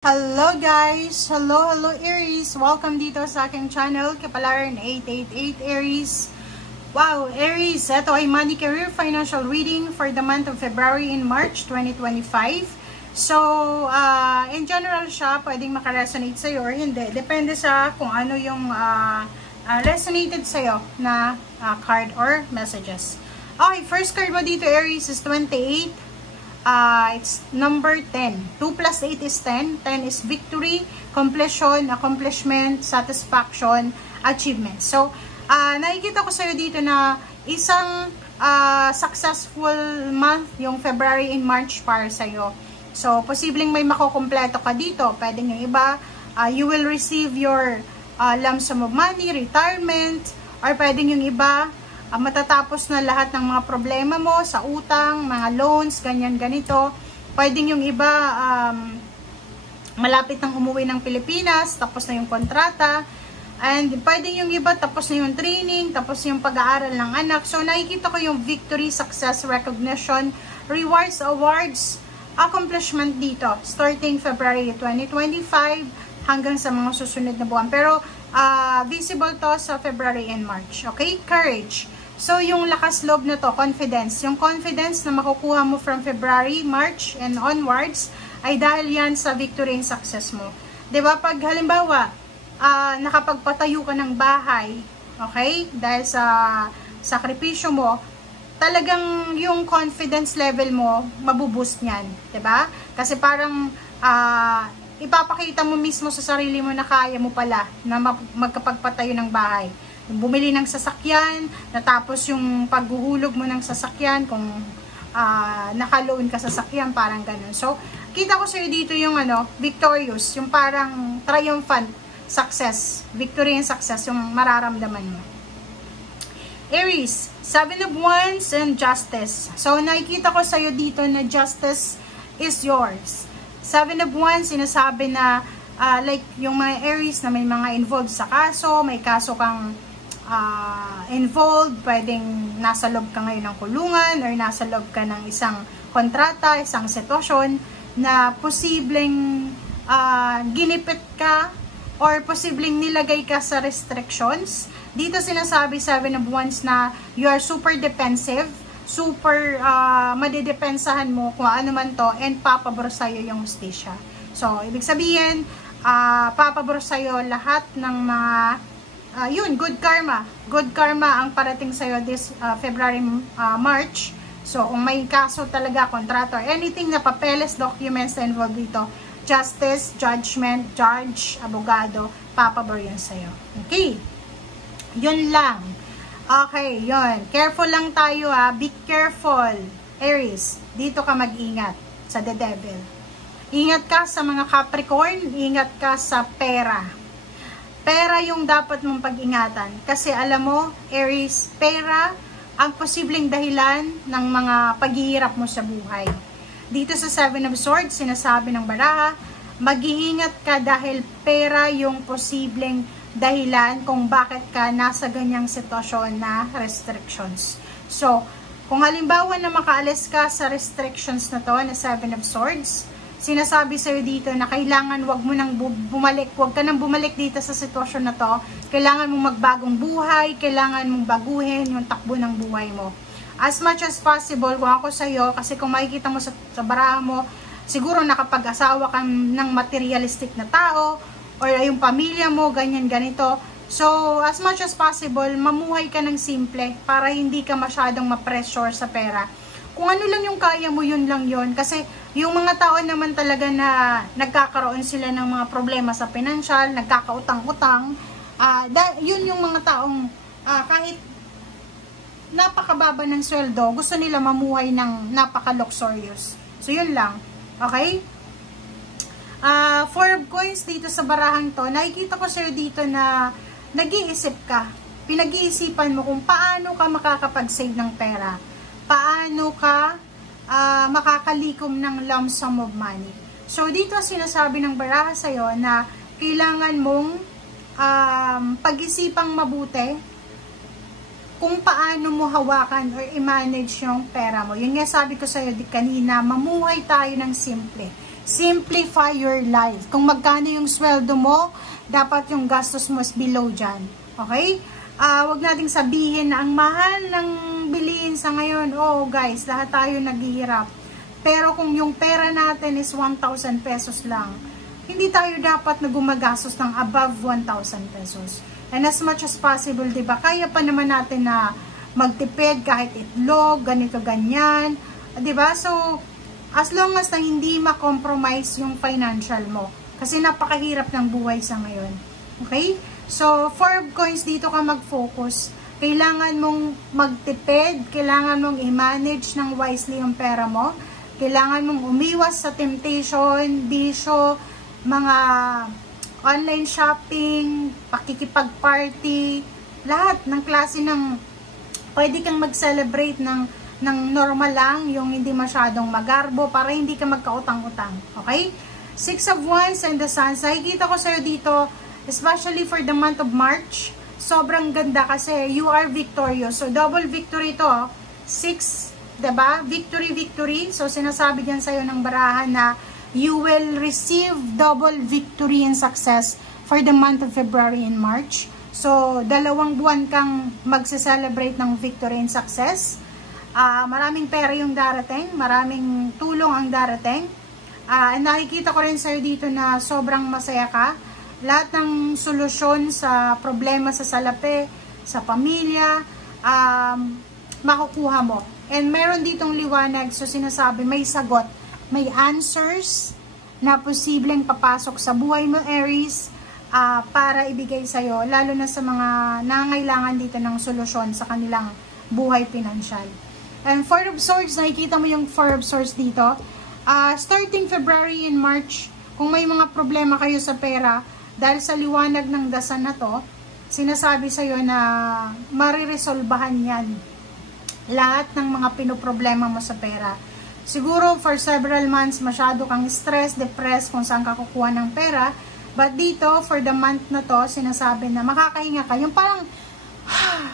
Hello guys! Hello Aries! Welcome dito sa aking channel, Kapalaran 888 Aries. Wow, Aries! Ito ay Money, Career, Financial Reading for the month of February and March 2025. So, in general siya, pwedeng makaresonate sa'yo or hindi. Depende sa kung ano yung resonated sa'yo na card or messages. Okay, first card mo dito Aries is 28. It's number 10. 2 plus 8 is 10. 10 is victory, completion, accomplishment, satisfaction, achievement. So, nakikita ko sa'yo dito na isang successful month yung February and March para sa'yo. So, posibleng may makukumpleto ka dito. Pwedeng yung iba, you will receive your lump sum of money, retirement, or pwedeng yung iba, matatapos na lahat ng mga problema mo sa utang, mga loans, ganyan, ganito. Pwedeng yung iba, malapit nang umuwi ng Pilipinas, tapos na yung kontrata. And pwedeng yung iba, tapos na yung training, tapos yung pag-aaral ng anak. So, nakikita ko yung victory, success, recognition, rewards, awards, accomplishment dito. Starting February 2025 hanggang sa mga susunod na buwan. Pero, visible to sa February and March. Okay? Courage. So, yung lakas loob na to, confidence. Yung confidence na makukuha mo from February, March, and onwards, ay dahil yan sa victory and success mo. Diba? Pag halimbawa, nakapagpatayo ka ng bahay, okay? Dahil sa sakripisyo mo, talagang yung confidence level mo, mabuboost niyan. Diba? Kasi parang, ipapakita mo mismo sa sarili mo na kaya mo pala na magkapagpatayo ng bahay. Bumili ng sasakyan, natapos yung paghuhulog mo ng sasakyan, kung naka-loan ka sa sasakyan, parang ganun. So, kita ko sa'yo dito yung victorious, yung parang triumphant success, victory and success, yung mararamdaman mo. Aries, 7 of Wands and Justice. So, nakikita ko sa'yo dito na justice is yours. 7 of Wands, sinasabi na like yung mga Aries na may mga involved sa kaso, may kaso kang involved, pwedeng nasa loob ka ngayon ng kulungan or nasa loob ka ng isang kontrata, isang sitwasyon na posibleng ginipit ka or posibleng nilagay ka sa restrictions. Dito sinasabi 7 of Wands na you are super defensive, super madidepensahan mo kung ano man to, and papabor sa'yo yung hustisya. So, ibig sabihin, papabor sa'yo lahat ng mga yun, good karma. Good karma ang parating sa'yo this February, March. So, kung may kaso talaga, kontrata, or anything na papeles, documents na involved dito, justice, judgment, judge, abogado, papabor yun sa'yo. Okay? Yun lang. Okay, yun. Careful lang tayo Be careful, Aries. Dito ka mag-ingat sa the devil. Ingat ka sa mga Capricorn, ingat ka sa pera. Pera yung dapat mong pag-ingatan. Kasi alam mo, Aries, pera ang posibleng dahilan ng mga paghihirap mo sa buhay. Dito sa 7 of Swords, sinasabi ng baraha, mag-iingat ka dahil pera yung posibleng dahilan kung bakit ka nasa ganyang sitwasyon na restrictions. So, kung halimbawa na makaalis ka sa restrictions na to, na 7 of Swords, sinasabi sa'yo dito na kailangan wag mo nang bumalik, wag ka nang bumalik dito sa sitwasyon na to. Kailangan mong magbagong buhay, kailangan mong baguhin yung takbo ng buhay mo. As much as possible, kung ako sa'yo, kasi kung makikita mo sa baraha mo, siguro nakapag-asawa ka ng materialistic na tao, or yung pamilya mo, ganyan, ganito. So, as much as possible, mamuhay ka ng simple para hindi ka masyadong ma-pressure sa pera. Kung ano lang yung kaya mo, yun lang yun. Kasi yung mga tao naman talaga na nagkakaroon sila ng mga problema sa financial, nagkakautang-utang, yun yung mga taong kahit napakababa ng sweldo, gusto nila mamuhay ng napaka-luxurious. So, yun lang. Okay? 4 of Coins dito sa barahang to, nakikita ko sa'yo dito na nag-iisip ka. Pinag-iisipan mo kung paano ka makakapag-save ng pera. Paano ka makakalikom ng lump sum of money. So, dito sinasabi ng baraha sa'yo na kailangan mong pag-isipang mabuti kung paano mo hawakan or i-manage yung pera mo. Yun nga sabi ko sa'yo kanina, mamuhay tayo ng simple. simplify your life. Kung magkano yung sweldo mo, dapat yung gastos mo is below dyan. Okay? Wag nating sabihin na ang mahal ng bilihin sa ngayon. Oh guys, lahat tayo naghihirap. Pero kung yung pera natin is 1,000 pesos lang, hindi tayo dapat na gumagastos ng above 1,000 pesos. And as much as possible, diba, kaya pa naman natin na magtipid kahit itlog, ganito, ganyan. Diba? So, as long as na hindi ma-compromise yung financial mo. Kasi napakahirap ng buhay sa ngayon. Okay? So, 4 coins dito ka mag-focus. Kailangan mong magtipid, kailangan mong i-manage ng wisely yung pera mo. Kailangan mong umiwas sa temptation, bisyo, mga online shopping, pakikipag-party, lahat ng klase ng pwede kang mag-celebrate ng normal lang, yung hindi masyadong magarbo para hindi ka magkautang-utang. Okay? 6 of Wands and the Sun. Nakikita ko sa'yo dito, especially for the month of March, sobrang ganda kasi you are victorious. So, double victory to. 6, diba? Victory, victory. So, sinasabi dyan sa'yo ng barahan na you will receive double victory and success for the month of February and March. So, 2 buwan kang magse-celebrate ng victory and success. Maraming pera yung darating, maraming tulong ang darating. Nakikita ko rin sa'yo dito na sobrang masaya ka. Lahat ng solusyon sa problema sa salapi, sa pamilya, makukuha mo. And meron ditong liwanag, so sinasabi may sagot. May answers na posibleng papasok sa buhay mo, Aries, para ibigay sa'yo, lalo na sa mga nangangailangan dito ng solusyon sa kanilang buhay pinansyal. And 4 of Swords, nakikita mo yung 4 of Swords dito. Starting February and March, kung may mga problema kayo sa pera, dahil sa liwanag ng dasan na to, sinasabi sa'yo na mariresolbahan yan. Lahat ng mga pinoproblema mo sa pera. Siguro for several months masyado kang stress, depressed kung saan ka kukuha ng pera. But dito, for the month na to, sinasabi na makakahinga ka. Yung parang,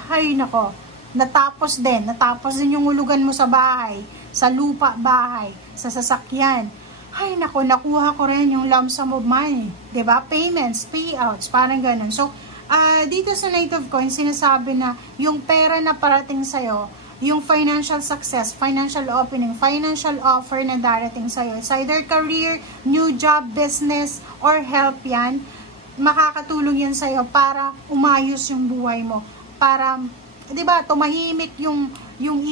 ay nako, natapos din yung ulugan mo sa bahay, sa lupa bahay, sa sasakyan. Ay nako, nakuha ko rin yung lump sum of money. Diba? Payments, payouts, parang ganun. So, dito sa Knight of Coins, sinasabi na yung pera na parating sa'yo, yung financial success, financial opening, financial offer na darating sa'yo. It's either career, new job, business, or help yan. Makakatulong yan sa'yo para umayos yung buhay mo. Para, di ba, tumahimik yung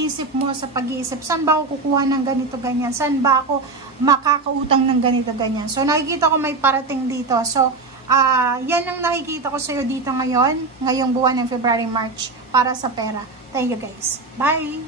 isip mo sa pag-iisip. Saan ba ako kukuha ng ganito, ganyan? Saan ba ako makakautang ng ganito, ganyan? So, nakikita ko may parating dito. So, yan ang nakikita ko sa'yo dito ngayon, ngayong buwan ng February, March, para sa pera. Thank you guys. Bye!